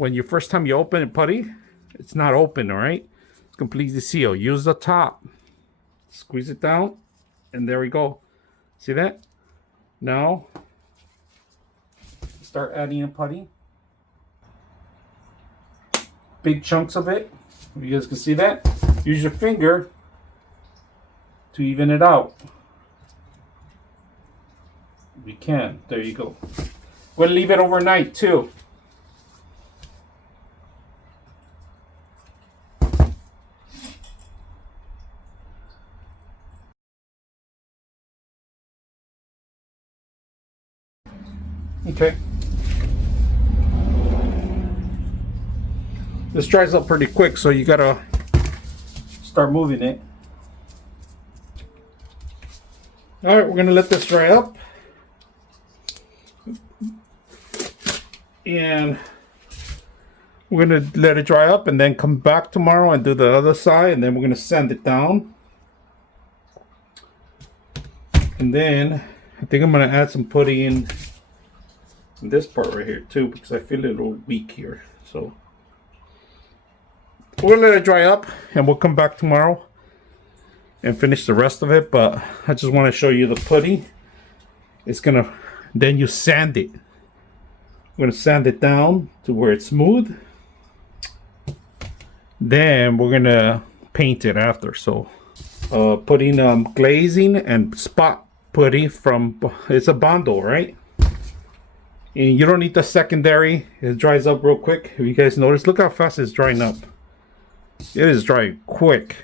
when you first time you open a putty, it's not open, all right? It's completely sealed. Use the top, squeeze it down, and there we go. See that? Now, start adding a putty. Big chunks of it. You guys can see that? Use your finger to even it out. We can. There you go. We'll leave it overnight too. Okay. This dries up pretty quick, so you gotta start moving it. All right, we're gonna let this dry up. And we're gonna let it dry up and then come back tomorrow and do the other side, and then we're gonna sand it down. And then I think I'm gonna add some putty in this part right here too, because I feel a little weak here. So we'll let it dry up and we'll come back tomorrow and finish the rest of it. But I just want to show you the putty. It's gonna, then you sand it. I'm gonna sand it down to where it's smooth. Then we're gonna paint it after. So putting glazing and spot putty from, it's a Bondo, right? And you don't need the secondary. It dries up real quick. If you guys notice, look how fast it's drying up. It is drying quick.